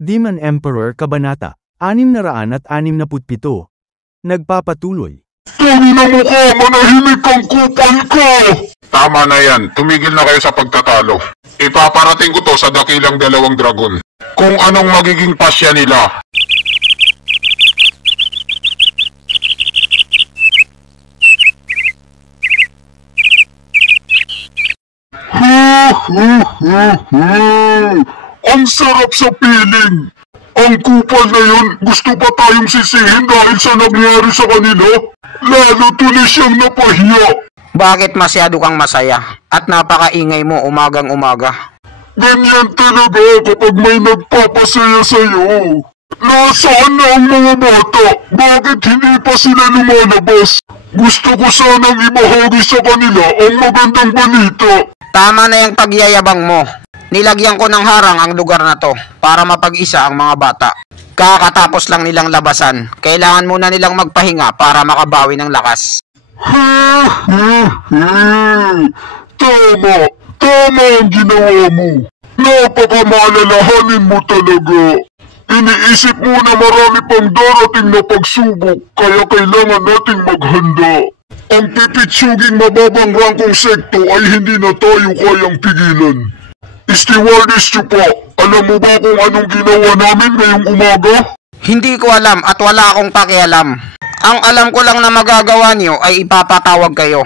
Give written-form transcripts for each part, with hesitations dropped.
Demon Emperor Kabanata 667. Nagpapatuloy. Tumina mo ka! Manahimik kang kupal ko! Tama na yan. Tumigil na kayo sa pagtatalo. Ipaparating ko to sa dakilang dalawang dragon. Kung anong magiging pasya nila. Ang sarap sa piling! Ang kupal na yun, gusto pa tayong sisihin dahil sa nangyari sa kanila? Lalo tuloy siyang napahiya. Bakit masyado kang masaya at napakaingay mo umagang-umaga? Ganyan talaga kapag may nagpapasaya sa'yo. Nasaan na ang mga bata? Bakit hindi pa sila lumalabas? Gusto ko sanang ibahagi sa kanila ang magandang balita. Tama na yung pagyayabang mo. Nilagyan ko ng harang ang lugar na to para mapag-isa ang mga bata. Kakatapos lang nilang labasan. Kailangan muna nilang magpahinga para makabawi ng lakas. Tama ang ginawa mo. Napakamaalalahanin mo talaga. Iniisip mo na marami pang darating na pagsubok, kaya kailangan nating maghanda. Ang pipitsuging mababang rangkong sekto ay hindi na tayo kayang pigilan. Stewardess Chupa, alam mo ba kung anong ginawa namin ngayong umaga? Hindi ko alam at wala akong pakialam. Ang alam ko lang na magagawa niyo ay ipapatawag kayo.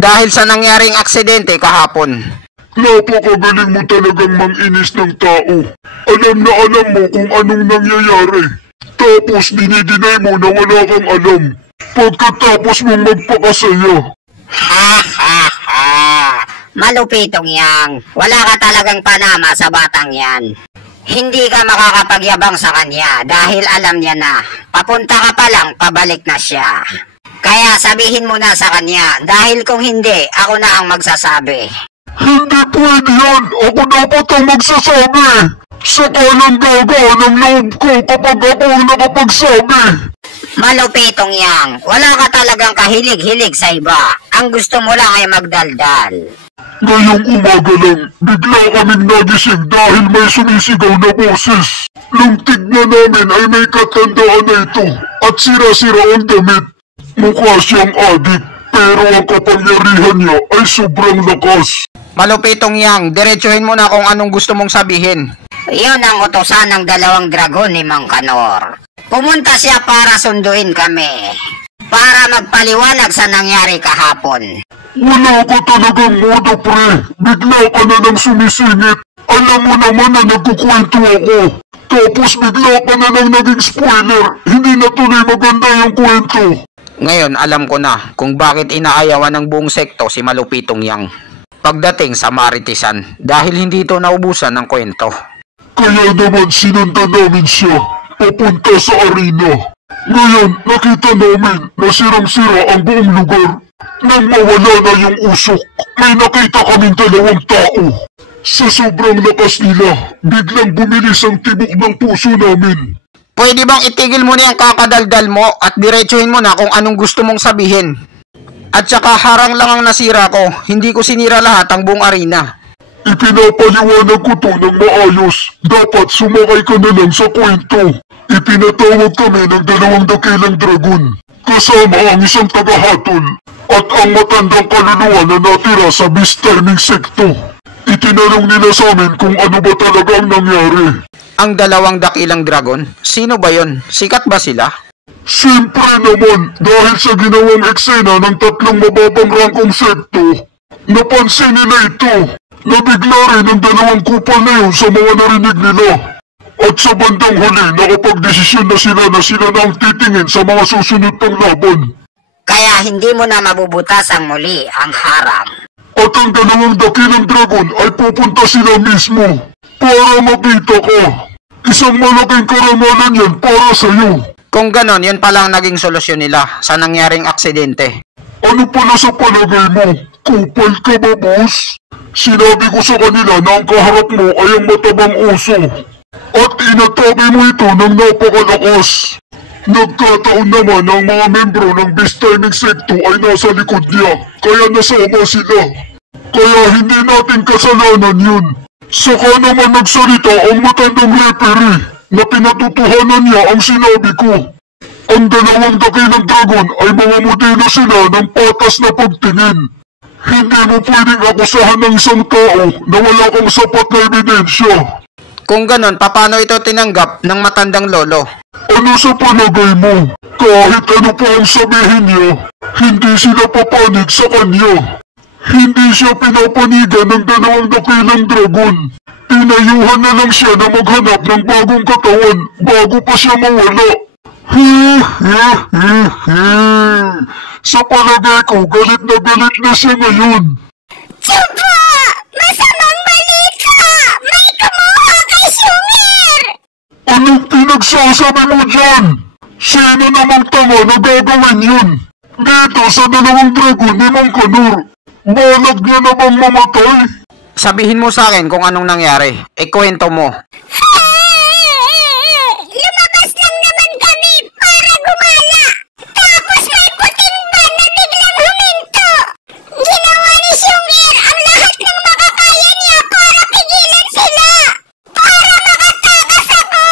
Dahil sa nangyaring aksidente kahapon. Napakagaling mo talagang manginis ng tao. Alam mo kung anong nangyayari. Tapos dinidinay mo na wala kang alam. Pagkatapos mong magpakasaya. Malupitong yang, wala ka talagang panama sa batang yan. Hindi ka makakapagyabang sa kanya dahil alam niya na papunta ka pa lang, pabalik na siya. Kaya sabihin mo na sa kanya dahil kung hindi, ako na ang magsasabi. Hindi pwede yan! Ako dapat ang magsasabi! Sakalang gagaan ang loob ko kapag ako ang nakapagsabi! Malupitong yang, wala ka talagang kahilig-hilig sa iba. Ang gusto mo lang ay magdaldal. Ngayong umaga lang, bigla kaming nagising dahil may sumisigaw na boses. Nung tignan namin ay may katandaan na ito at sira-sira ang damit. Mukha siyang adik, pero ang kapangyarihan niya ay sobrang lakas. Malupitong yang, diretsuhin mo na kung anong gusto mong sabihin. Iyon ang utosan ng dalawang dragon ni Mang Kanor. Pumunta siya para sunduin kami. Para magpaliwanag sa nangyari kahapon. Wala ka talagang modo, pre. Bigla ka na nang sumisingit. Alam mo naman na nagkukwento ako. Tapos bigla ka na nang naging spoiler. Hindi na tuloy maganda yung kwento. Ngayon alam ko na kung bakit inaayawan ng buong sekto si Malupitong Yang. Pagdating sa Maritisan dahil hindi ito naubusan ng kwento. Kaya naman sinundan namin siya papunta sa arena. Ngayon nakita namin na sirang-sira ang buong lugar. Nang mawala na yung usok, may nakita kaming dalawang tao. Sa sobrang lakas nila, biglang bumilis ang tibok ng puso namin. Pwede bang itigil mo na yung kakadaldal mo at diretsuhin mo na kung anong gusto mong sabihin? At saka harang lang ang nasira ko, hindi ko sinira lahat ang buong arena. Ipinapaliwanag ko to ng maayos. Dapat sumakay ka na lang sa kwento. Ipinatawag kami ng dalawang dakilang dragon. Kasama ang isang tagahatol at ang matandang kaluluwa na natira sa Beast Timing Sekto. Itinanong nila sa amin kung ano ba talaga ang nangyari. Ang dalawang dakilang dragon? Sino ba yon? Sikat ba sila? Siyempre naman, dahil sa ginawang eksena ng tatlong mababang rangkong sekto, napansin nila ito. Nabigla rin ang dalawang kupal na yun sa mga narinig nila. At sa bandang huli, nakapagdesisyon na sila na ang titingin sa mga susunod pang laban. Kaya hindi mo na mabubutas ang muli ang harang. At ang dalawang dakilang dragon ay pupunta sila mismo para makita ka. Isang malaking karamalan yan para sa'yo. Kung ganon, yun palang naging solusyon nila sa nangyaring aksidente. Ano pala sa palagay mo? Kupal ka ba, boss? Sinabi ko sa kanila na ang kaharap mo ay ang matabang uso. At inatabi mo ito ng napakalakas. Nagkataon naman ang mga membro ng Beast Timing Sekto ay nasa likod niya, kaya nasama sila. Kaya hindi natin kasalanan yun. Saka naman nagsalita ang matandang referee. na pinatutuhanan niya ang sinabi ko. Ang dalawang dakilang dragon ay mga modelo sila ng patas na pagtingin. Hindi mo pwedeng akusahan ng isang tao na wala kang sapat na ebidensya. Kung ganon, paano ito tinanggap ng matandang lolo? Ano sa palagay mo? Kahit ano pa ang sabihin niya, hindi sila papanig sa kanya. Hindi siya pinapanigan ng dalawang dakilang dragon. Tinayuhan na lang siya na maghanap ng bagong katawan bago pa siya mawala. Sa palagay ko, galit na siya ngayon. Chupa! Masamang mali ka! May kumuha kay Sungir! Anong pinagsasabi mo dyan? Sino namang tanga na gagawin yun? Dito sa dalawang dragon ni Mang Kanur, balag niya na bang mamatay? Sabihin mo sa akin kung anong nangyari. Ikwento mo. Lumabas lang naman kami para gumala. Tapos may puting ban na biglang huminto. Ginawa ni Sungir ang lahat ng makakaya niya para pigilan sila. Para makatakas ako.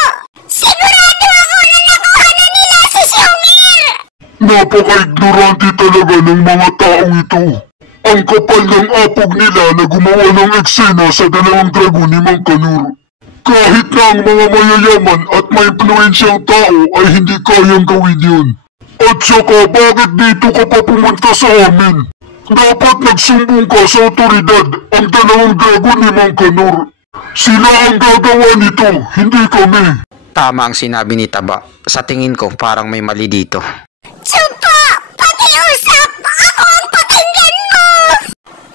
Sigurado ako na nakuha na nila si Sungir. Napaka-ignorante talaga ng mga taong ito. Ang kapal ng apog nila na gumawa ng eksena sa dalawang dragon ni Mang Kanur. Kahit na ang mga mayayaman at may impluensyang tao ay hindi kayang gawin yun. At saka bakit dito ka pa pumunta sa amin? Dapat nagsumbong ka sa otoridad ang dalawang dragon ni Mang Kanur. Sila ang gagawa nito, hindi kami. Tama ang sinabi ni Taba. Sa tingin ko, parang may mali dito. Chupa! Pakiusap! Ako ang pakinggan mo!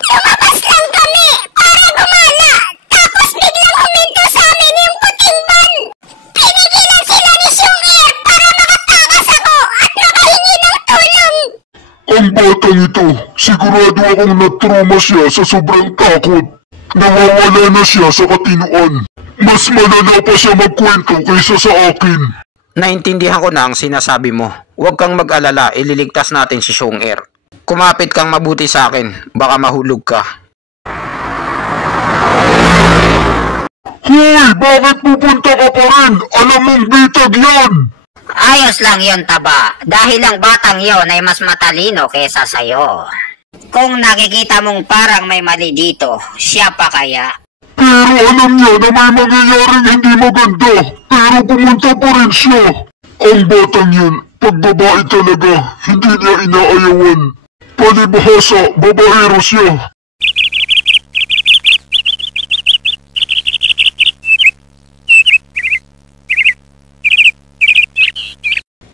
Lumabas lang kami para gumala. Tapos biglang huminto sa amin yung puting ban. Pinigilan sila ni Sungir para makatakas ako at makahingi ng tulong. Ang batang ito, sigurado akong natruma siya sa sobrang takot. Nawawala na siya sa katinoan. Mas malala pa siya magkwento kaysa sa akin. Naintindihan ko na ang sinasabi mo. Huwag kang mag-alala, ililigtas natin si Sungir. Kumapit kang mabuti sa akin, baka mahulog ka. Hoy! Bakit pupunta ka pa rin? Alam mong bitag yan! Ayos lang yon, Taba, dahil ang batang yon ay mas matalino kesa sa'yo. Kung nakikita mong parang may mali dito, siya pa kaya? Pero alam niya na may mangyayaring hindi maganda. Pero pumunta pa rin siya. Ang batang yun, pag babae talaga, hindi niya inaayawan. Palibhasa, babaero siya.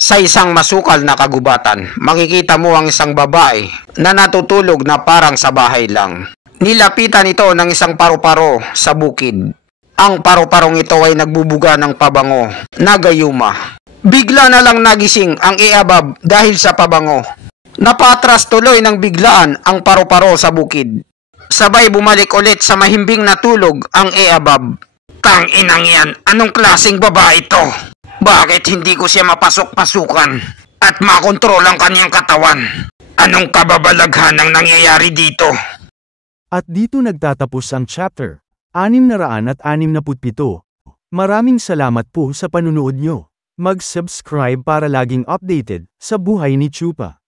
Sa isang masukal na kagubatan, makikita mo ang isang babae na natutulog na parang sa bahay lang. Nilapitan ito ng isang paru-paro sa bukid. Ang paru-parong ito ay nagbubuga ng pabango na gayuma. Bigla na lang nagising ang Eabab dahil sa pabango. Napatras tuloy ng biglaan ang paru-paro sa bukid. Sabay bumalik ulit sa mahimbing na tulog ang Eabab. Tang inang yan, anong klaseng babae ito? Bakit hindi ko siya mapasok-pasukan at makontrol ang kanyang katawan? Anong kababalaghan ang nangyayari dito? At dito nagtatapos ang chapter 667. Maraming salamat po sa panunood nyo. Mag-subscribe para laging updated sa buhay ni Chupa.